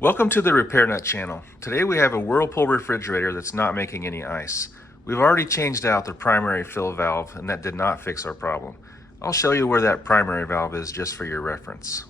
Welcome to the Repair Nut channel. Today we have a Whirlpool refrigerator that's not making any ice. We've already changed out the primary fill valve and that did not fix our problem. I'll show you where that primary valve is just for your reference.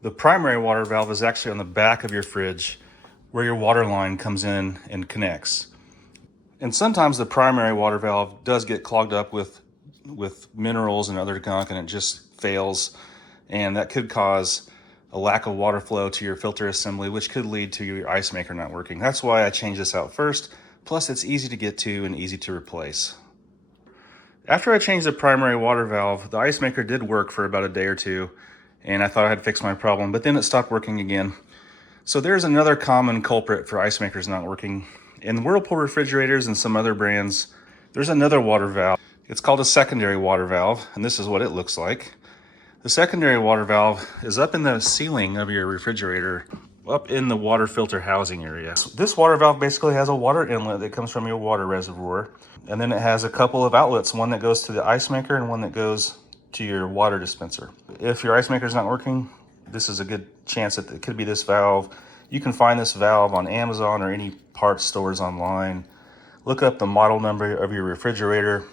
The primary water valve is actually on the back of your fridge where your water line comes in and connects. And sometimes the primary water valve does get clogged up with minerals and other gunk and it just fails, and that could cause a lack of water flow to your filter assembly, which could lead to your ice maker not working. That's why I changed this out first. Plus it's easy to get to and easy to replace. After I changed the primary water valve, the ice maker did work for about a day or two, and I thought I had fixed my problem, but then it stopped working again. So there's another common culprit for ice makers not working. In Whirlpool refrigerators and some other brands, there's another water valve. It's called a secondary water valve, and this is what it looks like. The secondary water valve is up in the ceiling of your refrigerator, up in the water filter housing area. This water valve basically has a water inlet that comes from your water reservoir, and then it has a couple of outlets, one that goes to the ice maker and one that goes to your water dispenser. If your ice maker is not working, this is a good chance that it could be this valve. You can find this valve on Amazon or any parts stores online. Look up the model number of your refrigerator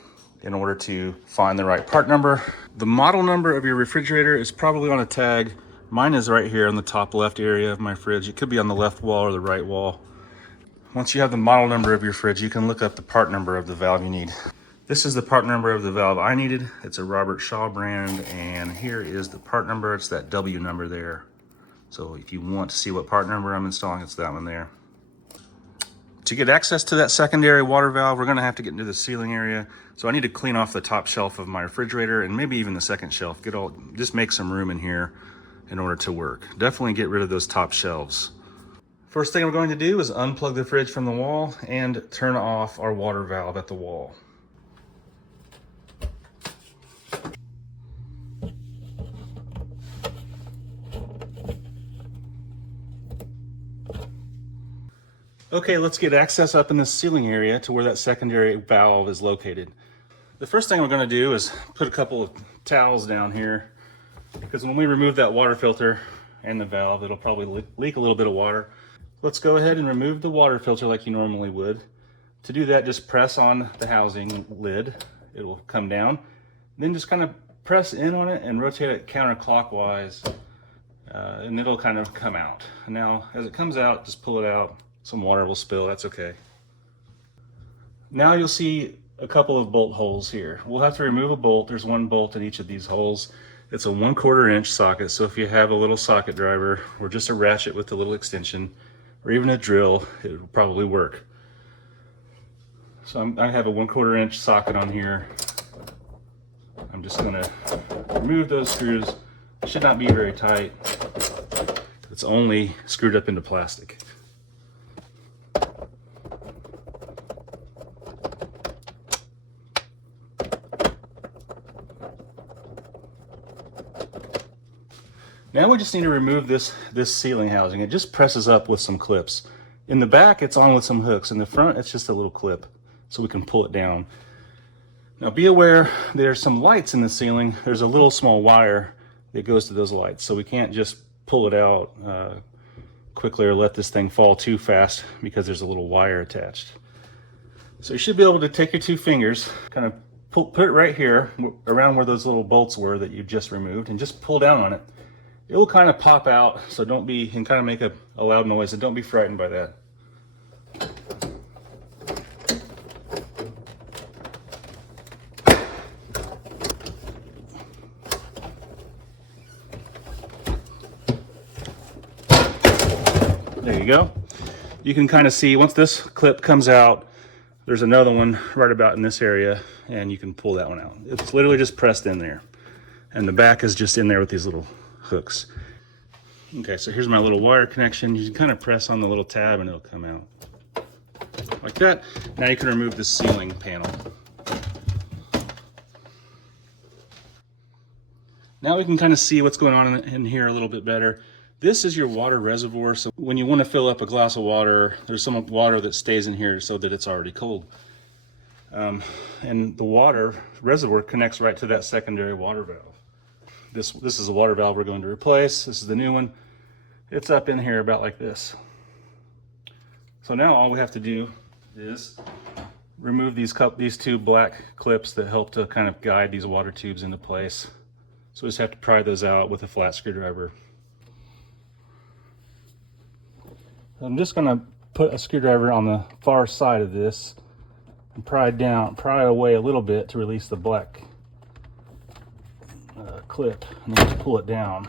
in order to find the right part number. The model number of your refrigerator is probably on a tag. Mine is right here in the top left area of my fridge. It could be on the left wall or the right wall. Once you have the model number of your fridge, you can look up the part number of the valve you need. This is the part number of the valve I needed. It's a Robert Shaw brand, and here is the part number. It's that W number there. So if you want to see what part number I'm installing, it's that one there. To get access to that secondary water valve, we're gonna have to get into the ceiling area. So I need to clean off the top shelf of my refrigerator and maybe even the second shelf. Just make some room in here in order to work. Definitely get rid of those top shelves. First thing we're going to do is unplug the fridge from the wall and turn off our water valve at the wall. Okay, let's get access up in the ceiling area to where that secondary valve is located. The first thing we're going to do is put a couple of towels down here, because when we remove that water filter and the valve, it'll probably leak a little bit of water. Let's go ahead and remove the water filter like you normally would. To do that, just press on the housing lid. It will come down. Then just kind of press in on it and rotate it counterclockwise, and it'll kind of come out. Now, as it comes out, just pull it out. Some water will spill, that's okay. Now you'll see a couple of bolt holes here. We'll have to remove a bolt. There's one bolt in each of these holes. It's a 1/4 inch socket, so if you have a little socket driver or just a ratchet with a little extension or even a drill, it will probably work. So I have a 1/4 inch socket on here. I'm just gonna remove those screws. It should not be very tight. It's only screwed up into plastic. Now we just need to remove this ceiling housing. It just presses up with some clips. In the back, it's on with some hooks. In the front, it's just a little clip, so we can pull it down. Now be aware, there's some lights in the ceiling. There's a little small wire that goes to those lights, so we can't just pull it out quickly or let this thing fall too fast because there's a little wire attached. So you should be able to take your two fingers, kind of put it right here, around where those little bolts were that you just removed, and just pull down on it. It will kind of pop out, so don't be, and kind of make a loud noise, and don't be frightened by that. There you go. You can kind of see, once this clip comes out, there's another one right about in this area, and you can pull that one out. It's literally just pressed in there. And the back is just in there with these little hooks. Okay, so here's my little wire connection. You can kind of press on the little tab and it'll come out like that. Now you can remove the ceiling panel. Now we can kind of see what's going on in here a little bit better. This is your water reservoir, so when you want to fill up a glass of water, there's some water that stays in here so that it's already cold. And the water reservoir connects right to that secondary water valve. This is the water valve we're going to replace. This is the new one. It's up in here about like this. So now all we have to do is remove these two black clips that help to kind of guide these water tubes into place. So we just have to pry those out with a flat screwdriver. I'm just gonna put a screwdriver on the far side of this and pry away a little bit to release the black clip, and then just pull it down.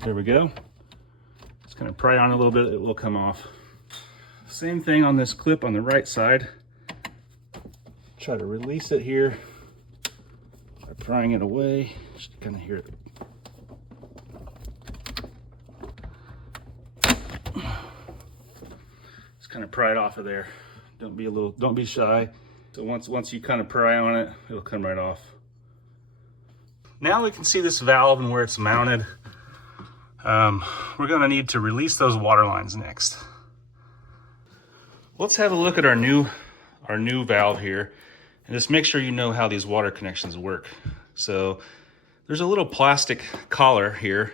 There we go. Just gonna pry on a little bit, it will come off. Same thing on this clip on the right side. Try to release it here by prying it away. Just kind of hear it. Just kind of pry it off of there. Don't be shy. So once you kind of pry on it, it'll come right off. Now we can see this valve and where it's mounted. We're gonna need to release those water lines next. Let's have a look at our new valve here and just make sure you know how these water connections work. So there's a little plastic collar here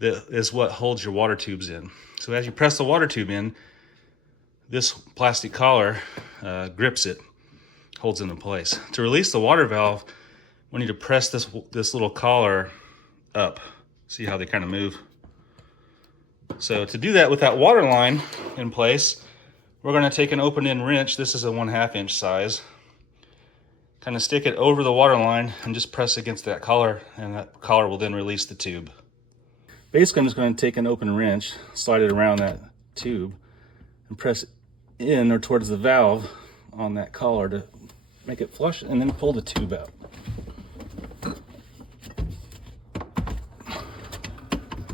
that is what holds your water tubes in. So as you press the water tube in, this plastic collar grips it, holds it in place. To release the water valve, we need to press this little collar up. See how they kind of move? So to do that with that water line in place, we're going to take an open-end wrench. This is a 1/2 inch size. Kind of stick it over the water line and just press against that collar, and that collar will then release the tube. Basically, I'm just going to take an open wrench, slide it around that tube, and press in or towards the valve on that collar to make it flush, and then pull the tube out.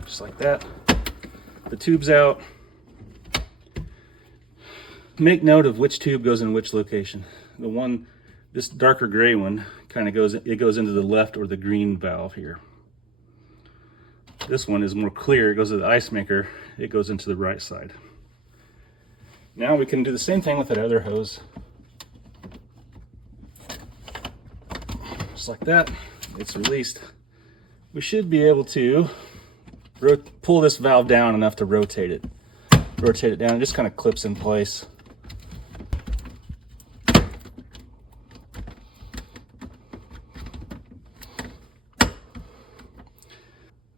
Just like that. The tube's out. Make note of which tube goes in which location. The one, this darker gray one, kind of goes into the left or the green valve here. This one is more clear. It goes to the ice maker. It goes into the right side. Now we can do the same thing with that other hose. Just like that. It's released. We should be able to pull this valve down enough to rotate it. Rotate it down, it just kind of clips in place.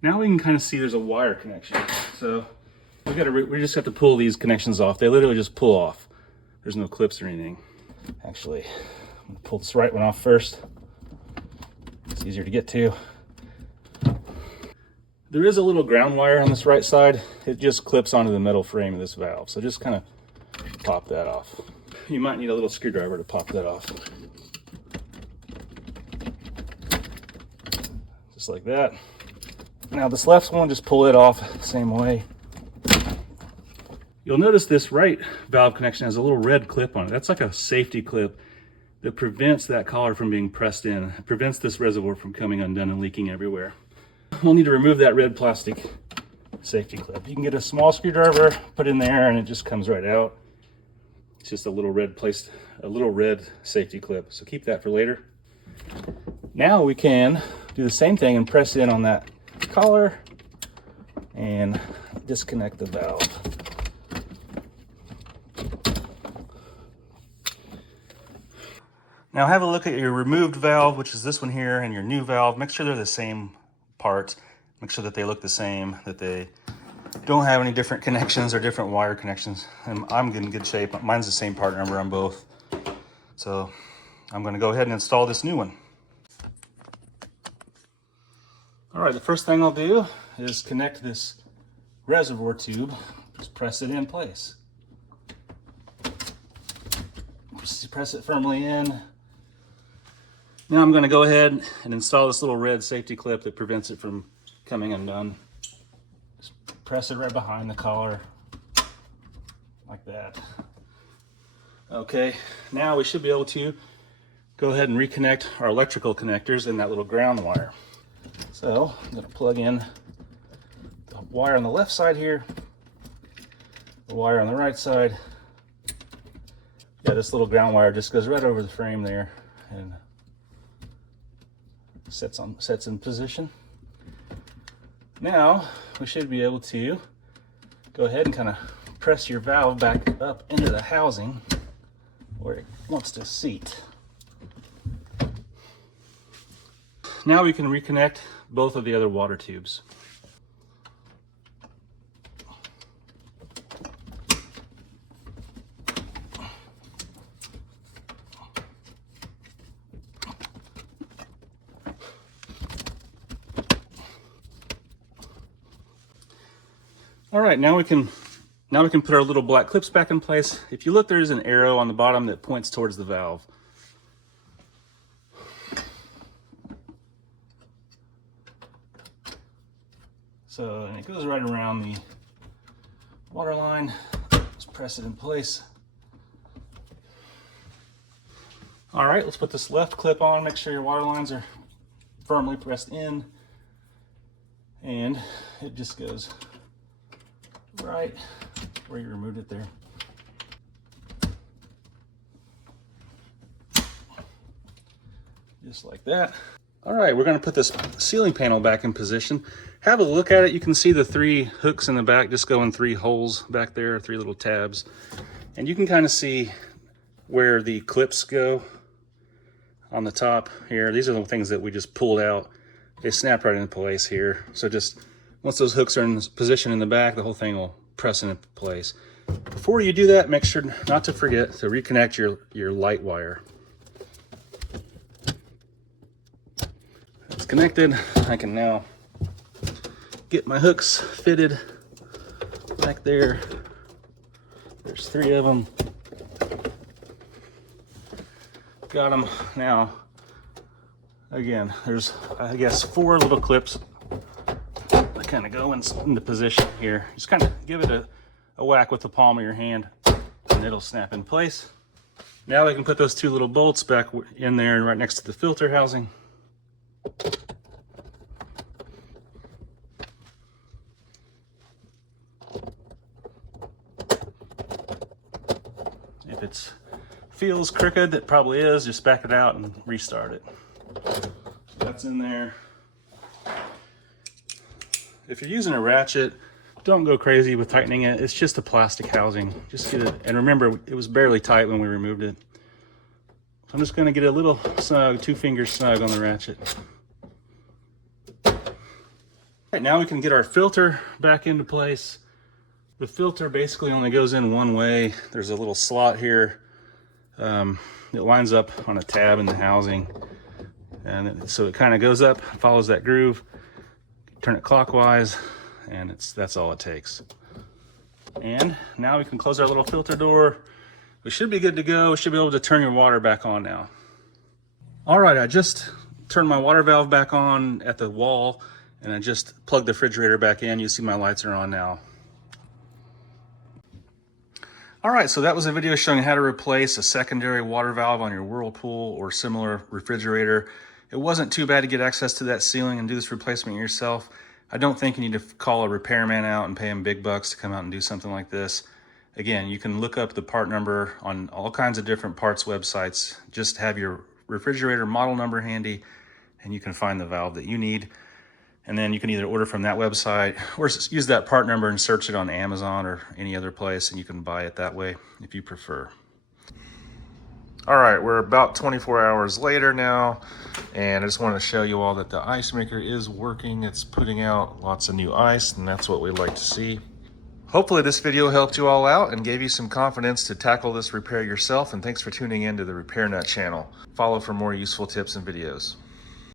Now we can kind of see there's a wire connection. So we just have to pull these connections off. They literally just pull off. There's no clips or anything. Actually, I'm gonna pull this right one off first. It's easier to get to. There is a little ground wire on this right side. It just clips onto the metal frame of this valve. So just kind of pop that off. You might need a little screwdriver to pop that off. Just like that. Now this left one, just pull it off the same way. You'll notice this right valve connection has a little red clip on it. That's like a safety clip that prevents that collar from being pressed in. It prevents this reservoir from coming undone and leaking everywhere. We'll need to remove that red plastic safety clip. You can get a small screwdriver, put in there, and it just comes right out. It's just a little red safety clip. So keep that for later. Now we can do the same thing and press in on that collar and disconnect the valve. Now have a look at your removed valve, which is this one here, and your new valve. Make sure they're the same part. Make sure that they look the same, that they don't have any different connections or different wire connections. And I'm in good shape. Mine's the same part number on both. So I'm going to go ahead and install this new one. All right, the first thing I'll do is connect this reservoir tube. Just press it in place. Just press it firmly in. Now I'm going to go ahead and install this little red safety clip that prevents it from coming undone. Just press it right behind the collar, like that. Okay, now we should be able to go ahead and reconnect our electrical connectors in that little ground wire. So I'm going to plug in the wire on the left side here, the wire on the right side, Yeah, this little ground wire just goes right over the frame there and sets in position. Now we should be able to go ahead and kind of press your valve back up into the housing where it wants to seat. Now we can reconnect both of the other water tubes. All right, now we can put our little black clips back in place. If you look, there is an arrow on the bottom that points towards the valve. So, and it goes right around the water line. Just press it in place. All right, let's put this left clip on. Make sure your water lines are firmly pressed in. And it just goes right where you removed it there. Just like that. All right, we're gonna put this ceiling panel back in position. Have a look at it. You can see the 3 hooks in the back just go in 3 holes back there, 3 little tabs. And you can kind of see where the clips go on the top here. These are the things that we just pulled out. They snap right into place here. So just once those hooks are in position in the back, the whole thing will press into place. Before you do that, make sure not to forget to reconnect your light wire. It's connected. I can now get my hooks fitted back there. There's 3 of them. Got them. Now, again, there's, I guess, 4 little clips that kind of go into position here. Just kind of give it a whack with the palm of your hand and it'll snap in place. Now we can put those 2 little bolts back in there right next to the filter housing. If it feels crooked, it probably is, just back it out and restart it. That's in there. If you're using a ratchet, don't go crazy with tightening it. It's just a plastic housing. Just get it, and remember, it was barely tight when we removed it. So I'm just gonna get a little snug, 2 fingers snug on the ratchet. All right, now we can get our filter back into place. The filter basically only goes in one way. There's a little slot here. It lines up on a tab in the housing. And so it kind of goes up, follows that groove, turn it clockwise, and that's all it takes. And now we can close our little filter door. We should be good to go. We should be able to turn your water back on now. All right, I just turned my water valve back on at the wall, and I just plugged the refrigerator back in. You see my lights are on now. All right, so that was a video showing how to replace a secondary water valve on your Whirlpool or similar refrigerator. It wasn't too bad to get access to that ceiling and do this replacement yourself. I don't think you need to call a repairman out and pay him big bucks to come out and do something like this. Again, you can look up the part number on all kinds of different parts websites. Just have your refrigerator model number handy and you can find the valve that you need. And then you can either order from that website or use that part number and search it on Amazon or any other place, and you can buy it that way if you prefer. All right, we're about 24 hours later now, and I just wanted to show you all that the ice maker is working. It's putting out lots of new ice, and that's what we like to see. Hopefully this video helped you all out and gave you some confidence to tackle this repair yourself, and thanks for tuning in to the Repair Nut channel. Follow for more useful tips and videos.